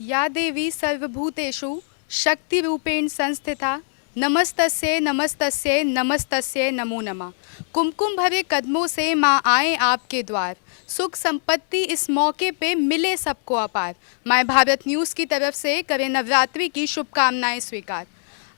या देवी सर्वभूतेषु शक्तिरूपेण संस्थिता नमस्तस्यै नमस्तस्यै नमस्तस्यै नमो नमः। कुमकुम भरे कदमों से माँ आए आपके द्वार, सुख संपत्ति इस मौके पे मिले सबको अपार। माय भारत न्यूज़ की तरफ से करें नवरात्रि की शुभकामनाएं स्वीकार।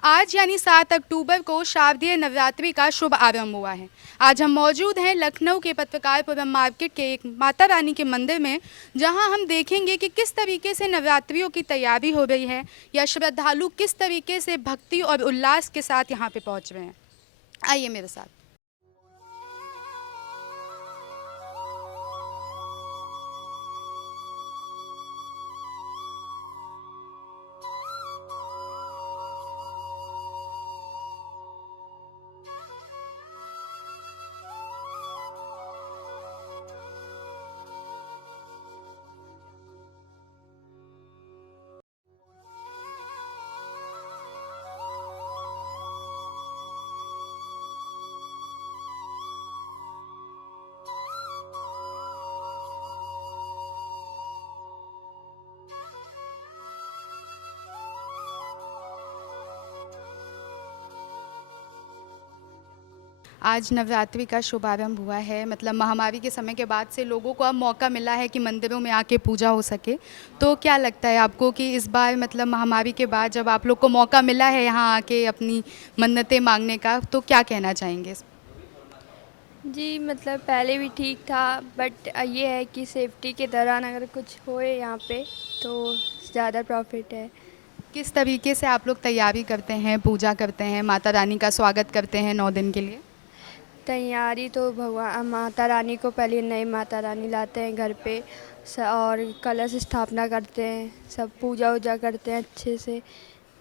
आज यानी 7 अक्टूबर को शारदीय नवरात्रि का शुभ आरंभ हुआ है। आज हम मौजूद हैं लखनऊ के पत्रकारपुरम मार्केट के एक माता रानी के मंदिर में, जहां हम देखेंगे कि किस तरीके से नवरात्रियों की तैयारी हो रही है या श्रद्धालु किस तरीके से भक्ति और उल्लास के साथ यहां पे पहुंच रहे हैं। आइए मेरे साथ। आज नवरात्रि का शुभारंभ हुआ है, मतलब महामारी के समय के बाद से लोगों को अब मौका मिला है कि मंदिरों में आके पूजा हो सके। तो क्या लगता है आपको कि इस बार मतलब महामारी के बाद जब आप लोग को मौका मिला है यहाँ आके अपनी मन्नतें मांगने का, तो क्या कहना चाहेंगे? जी मतलब पहले भी ठीक था, बट ये है कि सेफ्टी के दौरान अगर कुछ होए यहाँ पे तो ज़्यादा प्रॉफिट है। किस तरीके से आप लोग तैयारी करते हैं, पूजा करते हैं, माता रानी का स्वागत करते हैं 9 दिन के लिए? तैयारी तो भगवान माता रानी को पहले नई माता रानी लाते हैं घर पे और कलश स्थापना करते हैं, सब पूजा वूजा करते हैं अच्छे से।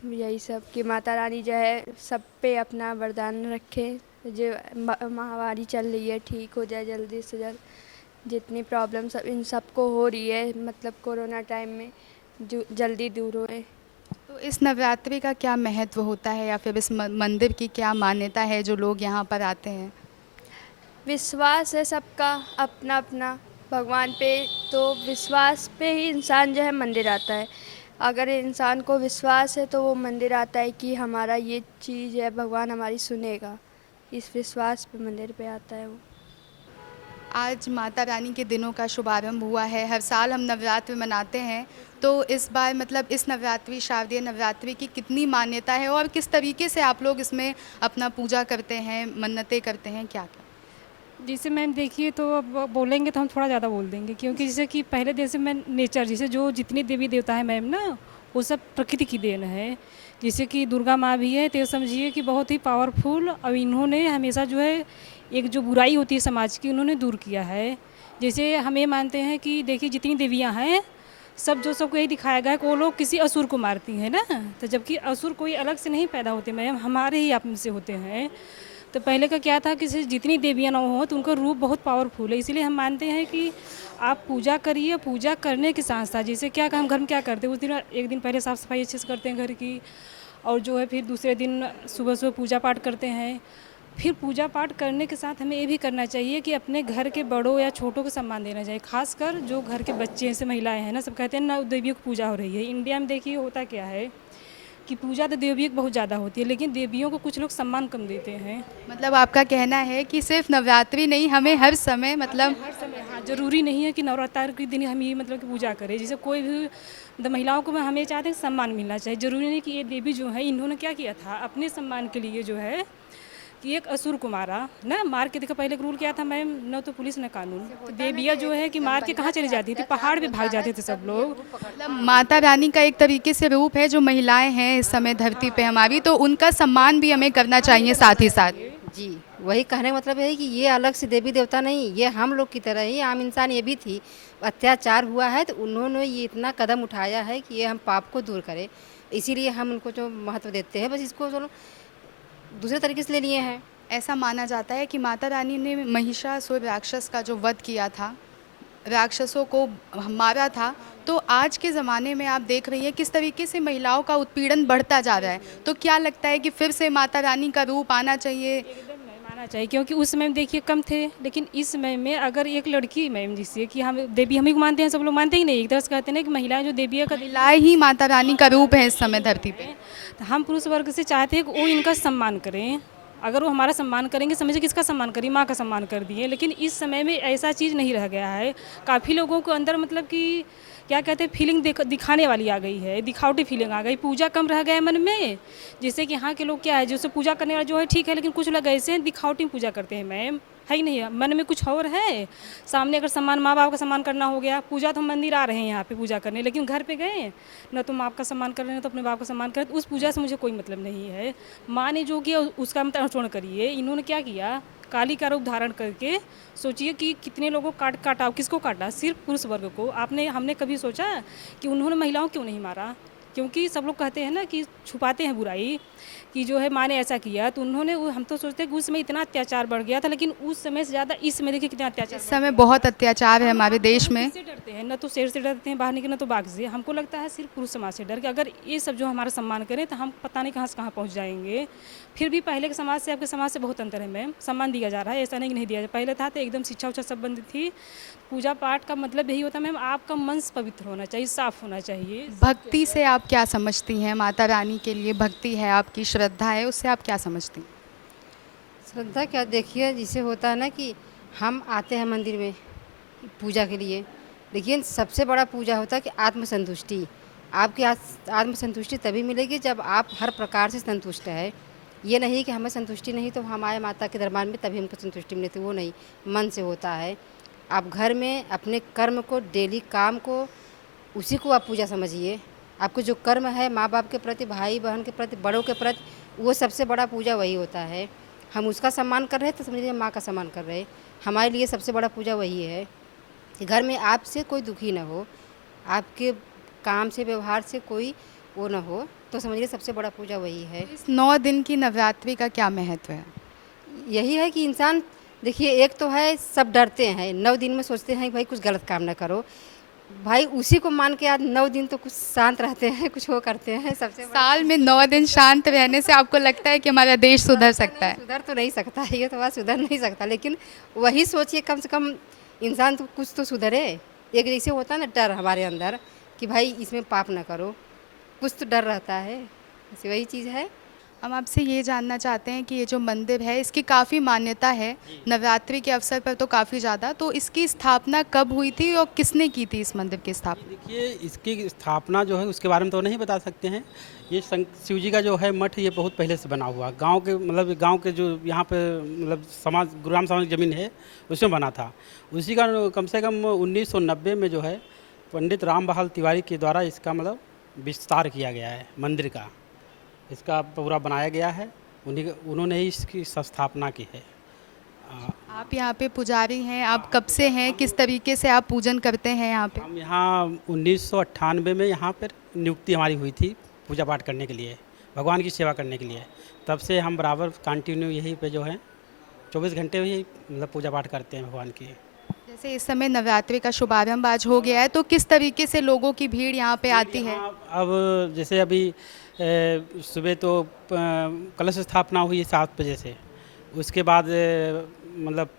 यही सब कि माता रानी जो है सब पे अपना वरदान रखे, जो महामारी चल रही है ठीक हो जाए जल्दी से जल्द। जितनी प्रॉब्लम सब इन सबको हो रही है मतलब कोरोना टाइम में जो जल्दी दूर होए। तो इस नवरात्रि का क्या महत्व होता है या फिर इस मंदिर की क्या मान्यता है जो लोग यहाँ पर आते हैं? विश्वास है सबका अपना अपना भगवान पे, तो विश्वास पे ही इंसान जो है मंदिर आता है। अगर इंसान को विश्वास है तो वो मंदिर आता है कि हमारा ये चीज़ है भगवान हमारी सुनेगा, इस विश्वास पे मंदिर पे आता है वो। आज माता रानी के दिनों का शुभारंभ हुआ है। हर साल हम नवरात्रि मनाते हैं, तो इस बार मतलब इस नवरात्रि शारदीय नवरात्रि की कितनी मान्यता है और किस तरीके से आप लोग इसमें अपना पूजा करते हैं, मन्नतें करते हैं, क्या क्या? जैसे मैम देखिए, तो अब बोलेंगे तो हम थोड़ा ज़्यादा बोल देंगे, क्योंकि जैसे कि पहले जैसे मैं नेचर जैसे जो जितने देवी देवता है मैम ना, वो सब प्रकृति की देन है। जैसे कि दुर्गा माँ भी है, तो ये समझिए कि बहुत ही पावरफुल, और इन्होंने हमेशा जो है एक जो बुराई होती है समाज की, उन्होंने दूर किया है। जैसे हम ये मानते हैं कि देखिए जितनी देवियाँ हैं सब जो सबको यही दिखाया गया है कि वो लोग किसी असुर को मारती हैं ना, तो जबकि असुर कोई अलग से नहीं पैदा होते मैम, हमारे ही आप में से होते हैं। तो पहले का क्या था कि जितनी देवियाँ ना हो तो उनका रूप बहुत पावरफुल है, इसीलिए हम मानते हैं कि आप पूजा करिए। पूजा करने के साथ साथ जैसे क्या हम घर में क्या करते हैं, उस दिन एक दिन पहले साफ़ सफाई अच्छे से करते हैं घर की, और जो है फिर दूसरे दिन सुबह सुबह पूजा पाठ करते हैं। फिर पूजा पाठ करने के साथ हमें ये भी करना चाहिए कि अपने घर के बड़ों या छोटों को सम्मान देना चाहिए, खासकर जो घर के बच्चे हैं, से महिलाएं हैं ना, सब कहते हैं ना देवियों की पूजा हो रही है। इंडिया में देखिए होता क्या है कि पूजा तो देवियों की बहुत ज़्यादा होती है, लेकिन देवियों को कुछ लोग सम्मान कम देते हैं। मतलब आपका कहना है कि सिर्फ नवरात्रि नहीं, हमें हर समय मतलब हर समय, हाँ, ज़रूरी नहीं है कि नवरात्र के दिन हम ये मतलब कि पूजा करें। जैसे कोई भी महिलाओं को हम ये चाहते हैं सम्मान मिलना चाहिए। ज़रूरी नहीं कि ये देवी जो है इन्होंने क्या किया था अपने सम्मान के लिए, जो है कि एक असुर को मारा ना, मार के देखो पहले रूल क्या था मैम, न तो पुलिस न कानून। तो देवियाँ जो है कि मार के कहाँ चली जाती थी, पहाड़ पे भाग जाते थे सब लोग। मतलब माता रानी का एक तरीके से रूप है जो महिलाएं हैं इस समय धरती पे हमारी, तो उनका सम्मान भी हमें करना चाहिए साथ ही साथ। जी, वही कहने का मतलब है कि ये अलग से देवी देवता नहीं, ये हम लोग की तरह ही आम इंसान ये भी थी। अत्याचार हुआ है तो उन्होंने ये इतना कदम उठाया है कि ये हम पाप को दूर करें, इसीलिए हम उनको जो महत्व देते हैं, बस इसको चलो दूसरे तरीके से ले लिए हैं। ऐसा माना जाता है कि माता रानी ने महिषासुर राक्षस का जो वध किया था, राक्षसों को मारा था, तो आज के ज़माने में आप देख रही हैं किस तरीके से महिलाओं का उत्पीड़न बढ़ता जा रहा है। तो क्या लगता है कि फिर से माता रानी का रूप आना चाहिए? एकदम नहीं, माना होना चाहिए, क्योंकि उस समय में देखिए कम थे, लेकिन इस समय में अगर एक लड़की मैम जिससे कि हम देवी हम ही को मानते हैं, सब लोग मानते ही नहीं, एक तरह से कहते हैं ना कि महिलाएं जो देवी का महिलाएं ही माता रानी का रूप है इस समय धरती पे। तो हम पुरुष वर्ग से चाहते हैं कि वो इनका सम्मान करें। अगर वो हमारा सम्मान करेंगे, समझिए किसका सम्मान करिए, माँ का सम्मान कर दिए, लेकिन इस समय में ऐसा चीज़ नहीं रह गया है। काफ़ी लोगों को अंदर मतलब कि क्या कहते हैं फीलिंग दिखाने वाली आ गई है, दिखावटी फीलिंग आ गई, पूजा कम रह गया है मन में। जैसे कि यहाँ के लोग क्या है, जैसे पूजा करने वाला जो है ठीक है, लेकिन कुछ लोग ऐसे हैं दिखावटी पूजा करते हैं मैम, है ही नहीं है, मन में कुछ और है। सामने अगर सम्मान माँ बाप का सम्मान करना हो गया, पूजा तो हम मंदिर आ रहे हैं यहाँ पे पूजा करने, लेकिन घर पे गए न तो माँ का सम्मान कर रहे हैं, न तो अपने बाप का सम्मान कर रहे हैं, तो उस पूजा से मुझे कोई मतलब नहीं है। माँ ने जो किया उसका मतलब अनुसरण करिए। इन्होंने क्या किया, काली का रूप धारण करके सोचिए कि कितने लोगों को काटा, किसको काटा, सिर्फ पुरुष वर्ग को। हमने कभी सोचा कि उन्होंने महिलाओं क्यों नहीं मारा? क्योंकि सब लोग कहते हैं ना कि छुपाते हैं बुराई, कि जो है माँ ने ऐसा किया, तो उन्होंने हम तो सोचते हैं कि उस समय इतना अत्याचार बढ़ गया था, लेकिन उस समय से ज़्यादा इस समय देखिए कितना अत्याचार इस समय बहुत अत्याचार है हमारे देश में। किससे डरते हैं, न तो शेर से डरते हैं बाहर निकलना, तो बाघ से। हमको लगता है सिर्फ पुरुष समाज से डर के अगर ये सब जो हमारा सम्मान करें तो हम पता नहीं कहाँ से कहाँ पहुँच जाएंगे। फिर भी पहले के समाज से आपके समाज से बहुत अंतर है मैम, सम्मान दिया जा रहा है, ऐसा नहीं कि नहीं दिया जा। पहले था तो एकदम शिक्षा उच्छा सब बंद थी। पूजा पाठ का मतलब यही होता है मैम, आपका मन पवित्र होना चाहिए, साफ होना चाहिए। भक्ति से आप क्या समझती हैं? माता रानी के लिए भक्ति है, आपकी श्रद्धा है, उससे आप क्या समझती हैं? श्रद्धा क्या, देखिए जिसे होता है ना कि हम आते हैं मंदिर में पूजा के लिए, लेकिन सबसे बड़ा पूजा होता है कि आत्मसंतुष्टि। आपकी आत्मसंतुष्टि तभी मिलेगी जब आप हर प्रकार से संतुष्ट है। ये नहीं कि हमें संतुष्टि नहीं तो हम आए माता के दरबार में तभी हमको संतुष्टि मिलती, वो नहीं, मन से होता है। आप घर में अपने कर्म को, डेली काम को, उसी को आप पूजा समझिए। आपको जो कर्म है माँ बाप के प्रति, भाई बहन के प्रति, बड़ों के प्रति, वो सबसे बड़ा पूजा वही होता है। हम उसका सम्मान कर रहे हैं तो समझिए माँ का सम्मान कर रहे हैं। हमारे लिए सबसे बड़ा पूजा वही है कि घर में आपसे कोई दुखी ना हो, आपके काम से व्यवहार से कोई वो ना हो, तो समझिए सबसे बड़ा पूजा वही है। इस 9 दिन की नवरात्रि का क्या महत्व है? यही है कि इंसान, देखिए एक तो है सब डरते हैं 9 दिन में, सोचते हैं कि भाई कुछ गलत काम ना करो, भाई उसी को मान के आज 9 दिन तो कुछ शांत रहते हैं, कुछ वो करते हैं। सबसे साल में 9 दिन शांत रहने से आपको लगता है कि हमारा देश सुधर सकता है? सुधर तो नहीं सकता है, ये तो बात सुधर नहीं सकता, लेकिन वही सोचिए कम से कम इंसान तो कुछ तो सुधरे। एक जैसे होता है ना डर हमारे अंदर कि भाई इसमें पाप ना करो, कुछ तो डर रहता है, ऐसी वही चीज़ है। हम आपसे ये जानना चाहते हैं कि ये जो मंदिर है इसकी काफ़ी मान्यता है, नवरात्रि के अवसर पर तो काफ़ी ज़्यादा, तो इसकी स्थापना कब हुई थी और किसने की थी इस मंदिर की स्थापना? देखिए इसकी स्थापना जो है उसके बारे में तो नहीं बता सकते हैं। ये शिव जी का जो है मठ, ये बहुत पहले से बना हुआ गांव के, मतलब गांव के जो यहाँ पे मतलब समाज गुरुराम समाज की ज़मीन है उसमें बना था। उसी का कम से कम 1990 में जो है पंडित राम बहाल तिवारी के द्वारा इसका मतलब विस्तार किया गया है मंदिर का, इसका पूरा बनाया गया है। उन्होंने ही इसकी स्थापना की है। आप यहाँ पे पुजारी हैं, आप कब से हैं, किस तरीके से आप पूजन करते हैं यहाँ पे? हम यहाँ 1998 में यहाँ पर नियुक्ति हमारी हुई थी पूजा पाठ करने के लिए, भगवान की सेवा करने के लिए। तब से हम बराबर कंटिन्यू यहीं पे जो है 24 घंटे ही मतलब पूजा पाठ करते हैं भगवान की। जैसे इस समय नवरात्रि का शुभारंभ आज हो गया है, तो किस तरीके से लोगों की भीड़ यहाँ पे आती है? अब जैसे अभी सुबह तो कलश स्थापना हुई 7 बजे से, उसके बाद मतलब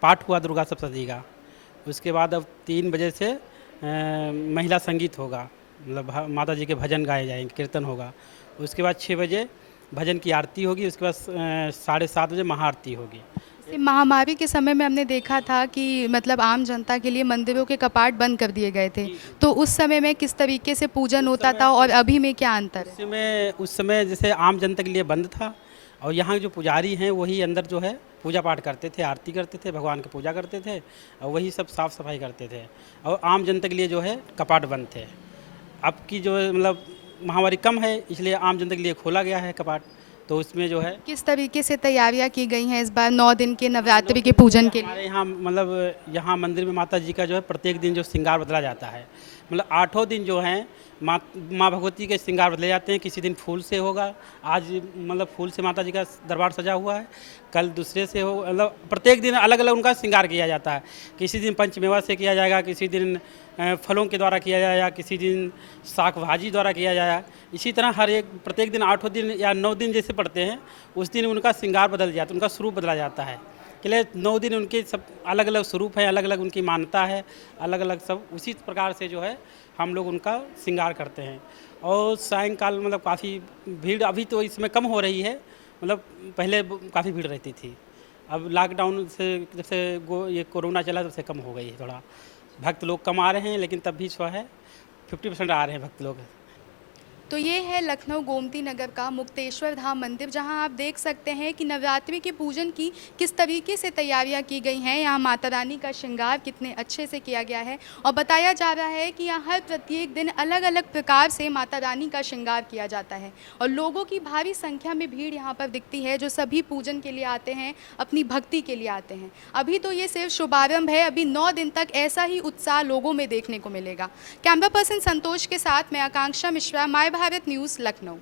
पाठ हुआ दुर्गा सप्तशती का, उसके बाद अब 3 बजे से महिला संगीत होगा, मतलब माता जी के भजन गाए जाएंगे, कीर्तन होगा। उसके बाद 6 बजे भजन की आरती होगी, उसके बाद 7:30 बजे महाआरती होगी। इस महामारी के समय में हमने देखा था कि मतलब आम जनता के लिए मंदिरों के कपाट बंद कर दिए गए थे, तो उस समय में किस तरीके से पूजन होता था और अभी में क्या अंतर है? उस समय जैसे आम जनता के लिए बंद था, और यहाँ जो पुजारी हैं वही अंदर जो है पूजा पाठ करते थे, आरती करते थे, भगवान की पूजा करते थे, और वही सब साफ़ सफाई करते थे, और आम जनता के लिए जो है कपाट बंद थे। अब की जो है मतलब महामारी कम है, इसलिए आम जनता के लिए खोला गया है कपाट, तो उसमें जो है किस तरीके से तैयारियां की गई हैं इस बार 9 दिन के नवरात्रि के पूजन के लिए? हमारे यहाँ मतलब यहाँ मंदिर में माता जी का जो है प्रत्येक दिन जो श्रृंगार बदला जाता है, मतलब 8 दिन जो हैं माँ माँ भगवती के श्रृंगार बदले जाते हैं। किसी दिन फूल से होगा, आज मतलब फूल से माता जी का दरबार सजा हुआ है, कल दूसरे से हो, मतलब प्रत्येक दिन अलग अलग उनका श्रृंगार किया जाता है। किसी दिन पंचमेवा से किया जाएगा, किसी दिन फलों के द्वारा किया जाएगा, किसी दिन शाक भाजी द्वारा किया जाएगा। इसी तरह हर एक प्रत्येक दिन 8 दिन या 9 दिन जैसे पड़ते हैं, उस दिन उनका श्रृंगार बदल जाता है, उनका स्वरूप बदला जाता है। के लिए 9 दिन उनके सब अलग अलग स्वरूप हैं, अलग अलग उनकी मान्यता है, अलग अलग सब उसी प्रकार से जो है हम लोग उनका श्रृंगार करते हैं। और सायंकाल मतलब काफ़ी भीड़ अभी तो इसमें कम हो रही है, मतलब पहले काफ़ी भीड़ रहती थी। अब लॉकडाउन से जब से ये कोरोना चला तब से कम हो गई है थोड़ा। भक्त लोग कम आ रहे हैं, लेकिन तब भी जो है 50% आ रहे हैं भक्त लोग। तो ये है लखनऊ गोमती नगर का मुक्तेश्वर धाम मंदिर, जहां आप देख सकते हैं कि नवरात्रि के पूजन की किस तरीके से तैयारियां की गई हैं। यहाँ माता रानी का श्रृंगार कितने अच्छे से किया गया है और बताया जा रहा है कि यहाँ हर प्रत्येक दिन अलग अलग प्रकार से माता रानी का श्रृंगार किया जाता है और लोगों की भारी संख्या में भीड़ यहाँ पर दिखती है, जो सभी पूजन के लिए आते हैं, अपनी भक्ति के लिए आते हैं। अभी तो ये सिर्फ शुभारंभ है, अभी 9 दिन तक ऐसा ही उत्साह लोगों में देखने को मिलेगा। कैमरा पर्सन संतोष के साथ मैं आकांक्षा मिश्रा, माय भारत न्यूज़, लखनऊ।